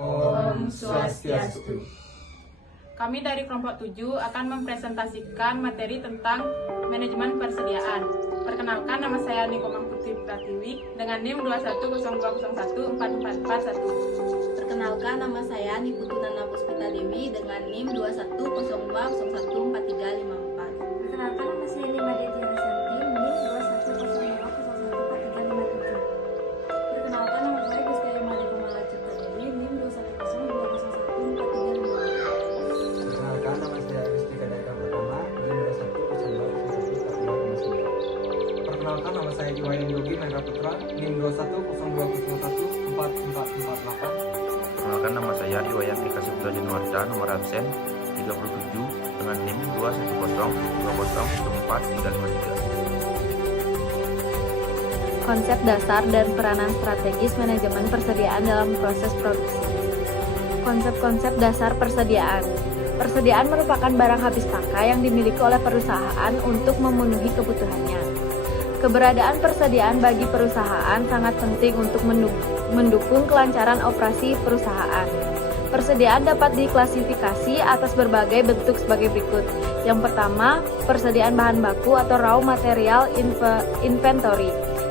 Om Swastiastu. Kami dari kelompok 7 akan mempresentasikan materi tentang manajemen persediaan. Perkenalkan, nama saya Niko Mangkuti Pratiwi dengan NIM 21020144441. Perkenalkan, nama saya Niputu Nana Puspita Dewi dengan NIM 21020144354. Perkenalkan, nama saya Nima Detiana Santi, NIM 21020144357. Perkenalkan, nama saya Gustiaya Malika Malacita Dewi, NIM 21020144354. Perkenalkan, nama saya Rustika Daika Pertama, NIM 21020144359. Perkenalkan, nama saya Iwayan Yogi Mahendra Putra, NIM 2102001444448. Perkenalkan, nama saya Iwayan Eka Sutra Januarta, nomor absen 37 dengan NIM 21020144353. Konsep dasar dan peranan strategis manajemen persediaan dalam proses produksi. Konsep-konsep dasar persediaan. Persediaan merupakan barang habis pakai yang dimiliki oleh perusahaan untuk memenuhi kebutuhannya. Keberadaan persediaan bagi perusahaan sangat penting untuk mendukung kelancaran operasi perusahaan. Persediaan dapat diklasifikasi atas berbagai bentuk sebagai berikut. Yang pertama, persediaan bahan baku atau raw material inventory.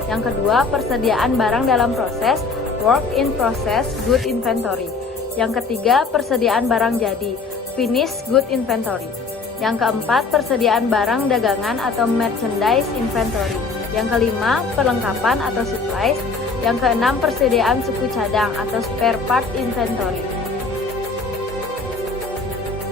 Yang kedua, persediaan barang dalam proses, work in process good inventory. Yang ketiga, persediaan barang jadi, finished good inventory. Yang keempat, persediaan barang dagangan atau merchandise inventory. Yang kelima, perlengkapan atau supplies. Yang keenam, persediaan suku cadang atau spare part inventory.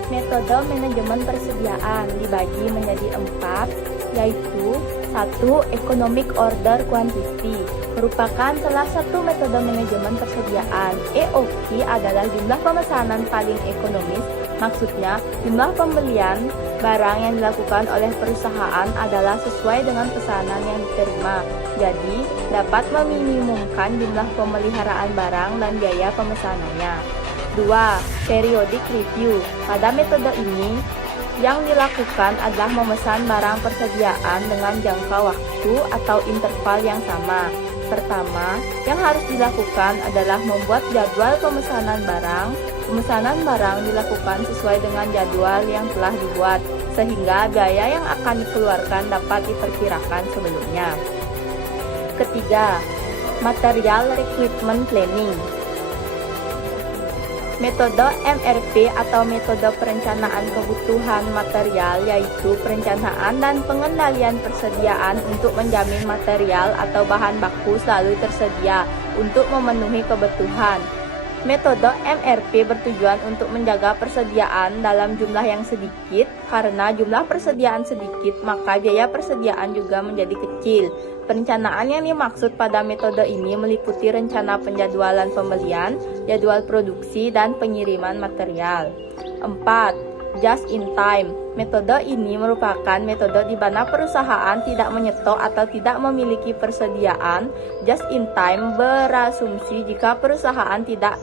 Metode manajemen persediaan dibagi menjadi 4, yaitu 1. Economic Order Quantity merupakan salah satu metode manajemen persediaan. EOQ adalah jumlah pemesanan paling ekonomis, maksudnya jumlah pembelian barang yang dilakukan oleh perusahaan adalah sesuai dengan pesanan yang diterima. Jadi, dapat meminimumkan jumlah pemeliharaan barang dan biaya pemesanannya. 2. Periodic Review. Pada metode ini, yang dilakukan adalah memesan barang persediaan dengan jangka waktu atau interval yang sama. Pertama, yang harus dilakukan adalah membuat jadwal pemesanan barang. Pemesanan barang dilakukan sesuai dengan jadwal yang telah dibuat, sehingga biaya yang akan dikeluarkan dapat diperkirakan sebelumnya. Ketiga, Material Requirement Planning. Metode MRP atau metode perencanaan kebutuhan material yaitu perencanaan dan pengendalian persediaan untuk menjamin material atau bahan baku selalu tersedia untuk memenuhi kebutuhan. Metode MRP bertujuan untuk menjaga persediaan dalam jumlah yang sedikit. Karena jumlah persediaan sedikit, maka biaya persediaan juga menjadi kecil. Perencanaan yang dimaksud pada metode ini meliputi rencana penjadwalan pembelian, jadwal produksi, dan pengiriman material. 4. Just in time. Metode ini merupakan metode di mana perusahaan tidak menyetok atau tidak memiliki persediaan. Just in time berasumsi jika perusahaan tidak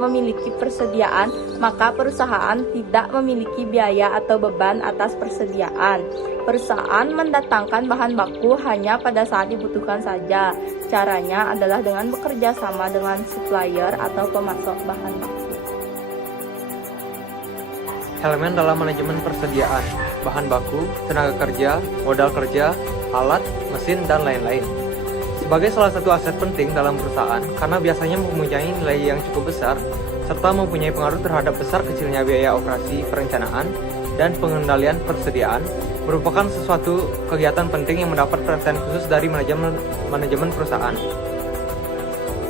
memiliki persediaan, maka perusahaan tidak memiliki biaya atau beban atas persediaan. Perusahaan mendatangkan bahan baku hanya pada saat dibutuhkan saja. Caranya adalah dengan bekerja sama dengan supplier atau pemasok bahan baku. Elemen dalam manajemen persediaan, bahan baku, tenaga kerja, modal kerja, alat, mesin, dan lain-lain. Sebagai salah satu aset penting dalam perusahaan, karena biasanya mempunyai nilai yang cukup besar, serta mempunyai pengaruh terhadap besar kecilnya biaya operasi perencanaan dan pengendalian persediaan, merupakan sesuatu kegiatan penting yang mendapat perhatian khusus dari manajemen perusahaan.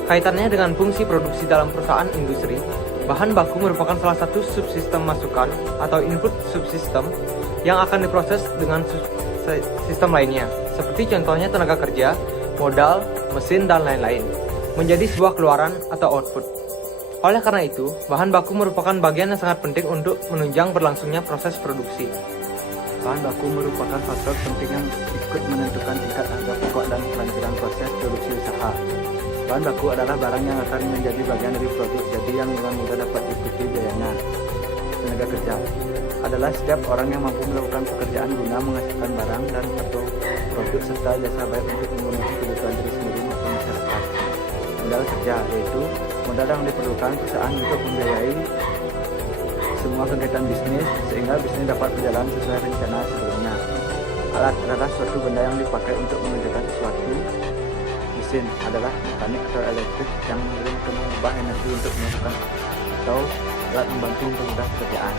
Kaitannya dengan fungsi produksi dalam perusahaan industri, bahan baku merupakan salah satu subsistem masukan atau input subsistem yang akan diproses dengan sistem lainnya, seperti contohnya tenaga kerja, modal, mesin, dan lain-lain, menjadi sebuah keluaran atau output. Oleh karena itu, bahan baku merupakan bagian yang sangat penting untuk menunjang berlangsungnya proses produksi. Bahan baku merupakan faktor penting yang ikut menentukan tingkat harga pokok dan kelancaran proses produksi usaha. Bahan baku adalah barang yang akan menjadi bagian dari produk, jadi yang dengan mudah dapat diikuti biayanya. Tenaga kerja adalah setiap orang yang mampu melakukan pekerjaan guna menghasilkan barang dan atau produk serta jasa baik untuk memenuhi kebutuhan diri sendiri maupun masyarakat. Modal kerja yaitu modal modal yang diperlukan perusahaan untuk membiayai semua kegiatan bisnis sehingga bisnis dapat berjalan sesuai rencana sebelumnya. Alat adalah suatu benda yang dipakai untuk mengerjakan sesuatu. Mesin adalah mekanik atau elektrik yang mengubah energi untuk melakukan atau alat membantu mempermudah pekerjaan.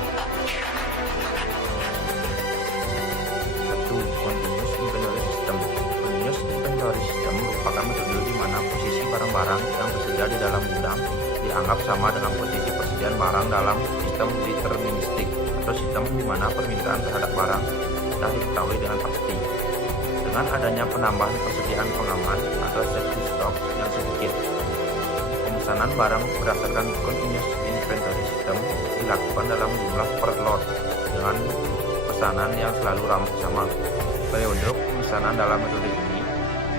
1. Continuous Inventory System. Continuous Inventory System merupakan metode di mana posisi barang-barang yang tersedia di dalam gudang dianggap sama dengan posisi persediaan barang dalam sistem deterministik atau sistem di mana permintaan terhadap barang sudah diketahui dengan pasti. Dengan adanya penambahan persediaan pengaman atau safety stock yang sedikit, pemesanan barang berdasarkan Continuous Inventory System dilakukan dalam jumlah per lot dengan pesanan yang selalu sama. Periode pemesanan dalam metode ini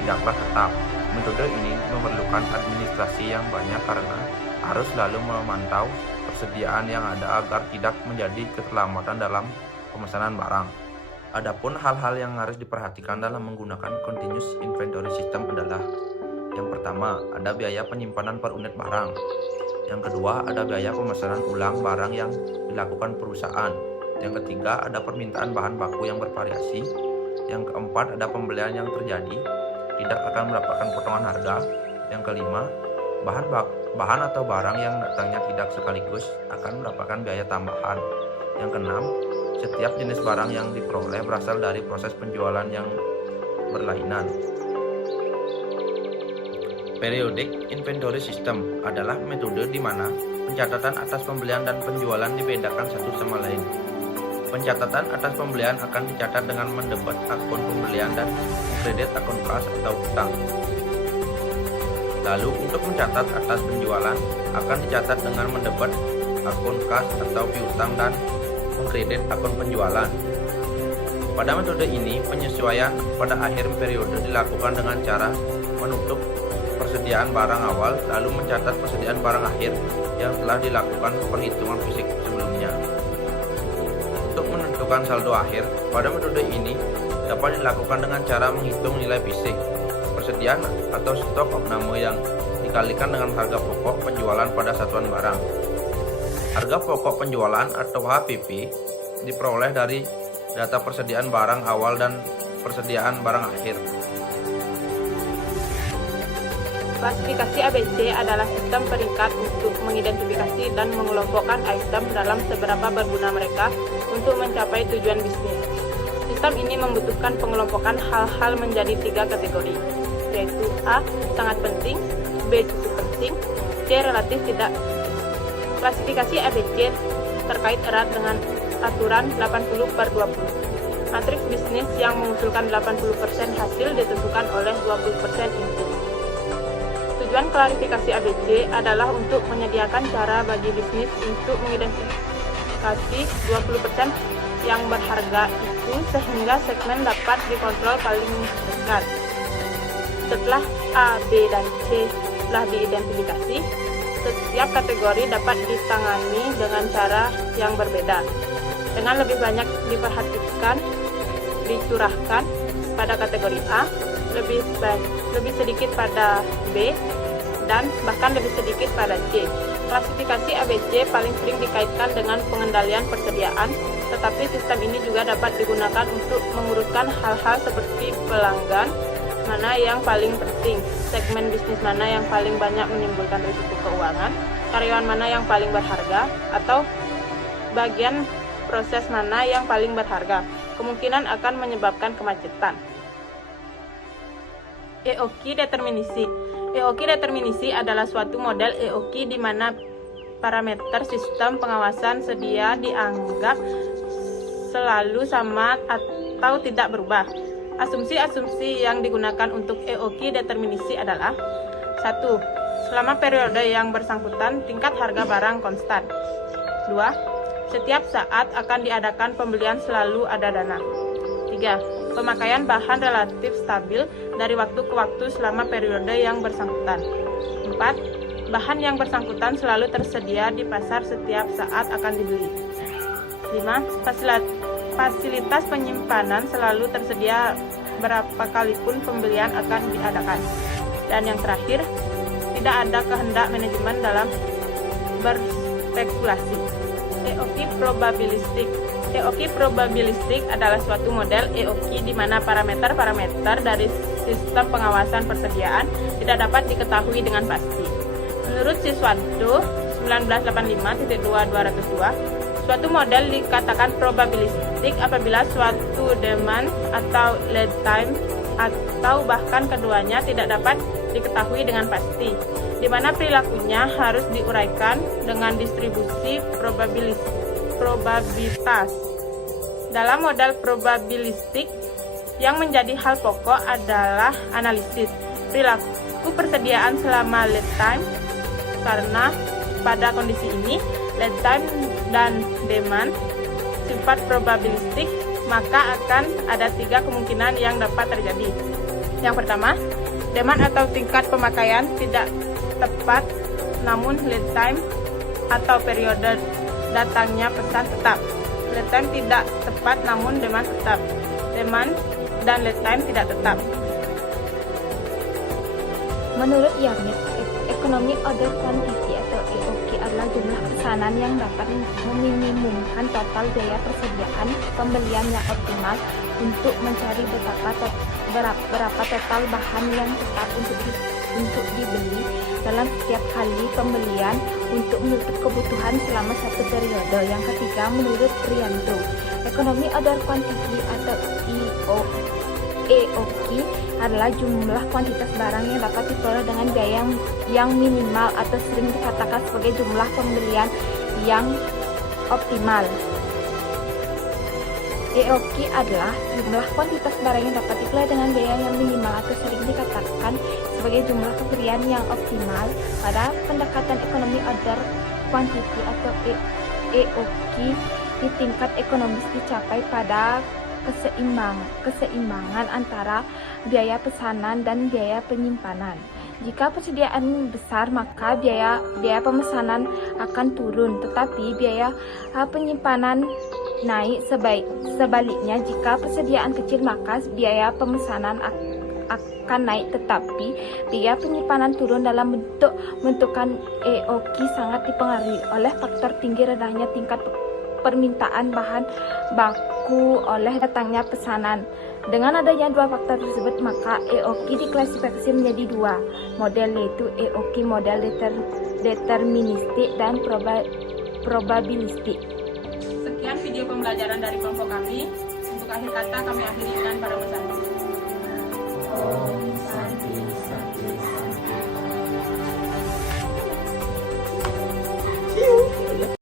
tidaklah tetap. Metode ini memerlukan administrasi yang banyak karena harus selalu memantau persediaan yang ada agar tidak menjadi keterlambatan dalam pemesanan barang. Adapun hal-hal yang harus diperhatikan dalam menggunakan Continuous Inventory System adalah: yang pertama, ada biaya penyimpanan per unit barang. Yang kedua, ada biaya pemesanan ulang barang yang dilakukan perusahaan. Yang ketiga, ada permintaan bahan baku yang bervariasi. Yang keempat, ada pembelian yang terjadi tidak akan mendapatkan potongan harga. Yang kelima, bahan atau barang yang datangnya tidak sekaligus akan mendapatkan biaya tambahan. Yang keenam, setiap jenis barang yang diperoleh berasal dari proses penjualan yang berlainan. Periodic Inventory System adalah metode di mana pencatatan atas pembelian dan penjualan dibedakan satu sama lain. Pencatatan atas pembelian akan dicatat dengan mendebit akun pembelian dan kredit akun kas atau utang. Lalu untuk mencatat atas penjualan akan dicatat dengan mendebit akun kas atau piutang dan mengkredit akun penjualan. Pada metode ini, penyesuaian pada akhir periode dilakukan dengan cara menutup persediaan barang awal lalu mencatat persediaan barang akhir yang telah dilakukan perhitungan fisik sebelumnya. Untuk menentukan saldo akhir, pada metode ini dapat dilakukan dengan cara menghitung nilai fisik persediaan atau stok opname yang dikalikan dengan harga pokok penjualan pada satuan barang. Harga pokok penjualan atau HPP diperoleh dari data persediaan barang awal dan persediaan barang akhir. Klasifikasi ABC adalah sistem peringkat untuk mengidentifikasi dan mengelompokkan item dalam seberapa berguna mereka untuk mencapai tujuan bisnis. Sistem ini membutuhkan pengelompokan hal-hal menjadi 3 kategori, yaitu A. Sangat penting, B. Cukup penting, C. Relatif tidak. Klasifikasi ABC terkait erat dengan aturan 80/20. Matriks bisnis yang mengusulkan 80% hasil ditentukan oleh 20% input. Tujuan klarifikasi ABC adalah untuk menyediakan cara bagi bisnis untuk mengidentifikasi 20% yang berharga itu sehingga segmen dapat dikontrol paling dekat. Setelah A, B, dan C telah diidentifikasi, setiap kategori dapat ditangani dengan cara yang berbeda. Dengan lebih banyak diperhatikan, dicurahkan pada kategori A, lebih sedikit pada B, dan bahkan lebih sedikit pada C. Klasifikasi ABC paling sering dikaitkan dengan pengendalian persediaan, tetapi sistem ini juga dapat digunakan untuk mengurutkan hal-hal seperti pelanggan mana yang paling penting, segmen bisnis mana yang paling banyak menimbulkan risiko keuangan, karyawan mana yang paling berharga, atau bagian proses mana yang paling berharga, kemungkinan akan menyebabkan kemacetan. EOQ determinisi. EOQ determinisi adalah suatu model EOQ di mana parameter sistem pengawasan sedia dianggap selalu sama atau tidak berubah. Asumsi-asumsi yang digunakan untuk EOQ determinisi adalah: 1. Selama periode yang bersangkutan, tingkat harga barang konstan. 2. Setiap saat akan diadakan pembelian selalu ada dana. 3. Pemakaian bahan relatif stabil dari waktu ke waktu selama periode yang bersangkutan. 4. Bahan yang bersangkutan selalu tersedia di pasar setiap saat akan dibeli. 5. Fasilitas penyimpanan selalu tersedia berapa kalipun pembelian akan diadakan. Dan yang terakhir, tidak ada kehendak manajemen dalam berspekulasi. EOQ probabilistik. EOQ probabilistik adalah suatu model EOQ di mana parameter-parameter dari sistem pengawasan persediaan tidak dapat diketahui dengan pasti. Menurut Siswanto 1985.2.202, suatu model dikatakan probabilistik apabila suatu demand atau lead time atau bahkan keduanya tidak dapat diketahui dengan pasti, di mana perilakunya harus diuraikan dengan distribusi probabilitas. Dalam model probabilistik, yang menjadi hal pokok adalah analisis perilaku persediaan selama lead time, karena pada kondisi ini lead time dan demand sifat probabilistik, maka akan ada 3 kemungkinan yang dapat terjadi. Yang pertama, demand atau tingkat pemakaian tidak tepat, namun lead time atau periode datangnya pesan tetap. Lead time tidak tepat namun demand tetap. Demand dan lead time tidak tetap. Menurut Yarnik, Economic Order Quantity atau EOQ adalah jumlah pesanan yang dapat meminimumkan total biaya persediaan pembelian yang optimal untuk mencari berapa total bahan yang tetap untuk dibeli dalam setiap kali pembelian untuk menutup kebutuhan selama satu periode. Yang ketiga, menurut Prianto, Economic Order Quantity atau EOQ adalah jumlah kuantitas barang yang dapat diperoleh dengan biaya yang minimal atau sering dikatakan sebagai jumlah pembelian yang optimal. EOQ adalah jumlah kuantitas barang yang dapat diperoleh dengan biaya yang minimal atau sering dikatakan sebagai jumlah pembelian yang optimal. Pada pendekatan ekonomi order quantity atau EOQ di tingkat ekonomis dicapai pada keseimbangan antara biaya pesanan dan biaya penyimpanan. Jika persediaan besar, maka biaya pemesanan akan turun, tetapi biaya penyimpanan naik. Sebaliknya, jika persediaan kecil, maka biaya pemesanan akan naik, tetapi biaya penyimpanan turun. Dalam bentukan EOQ sangat dipengaruhi oleh faktor tinggi rendahnya tingkat permintaan bahan baku oleh datangnya pesanan. Dengan adanya 2 faktor tersebut, maka EOQ diklasifikasi menjadi 2 model, yaitu EOQ model deterministik dan probabilistik. Sekian video pembelajaran dari kelompok kami. Untuk akhir kata kami akhiri dengan para pesan.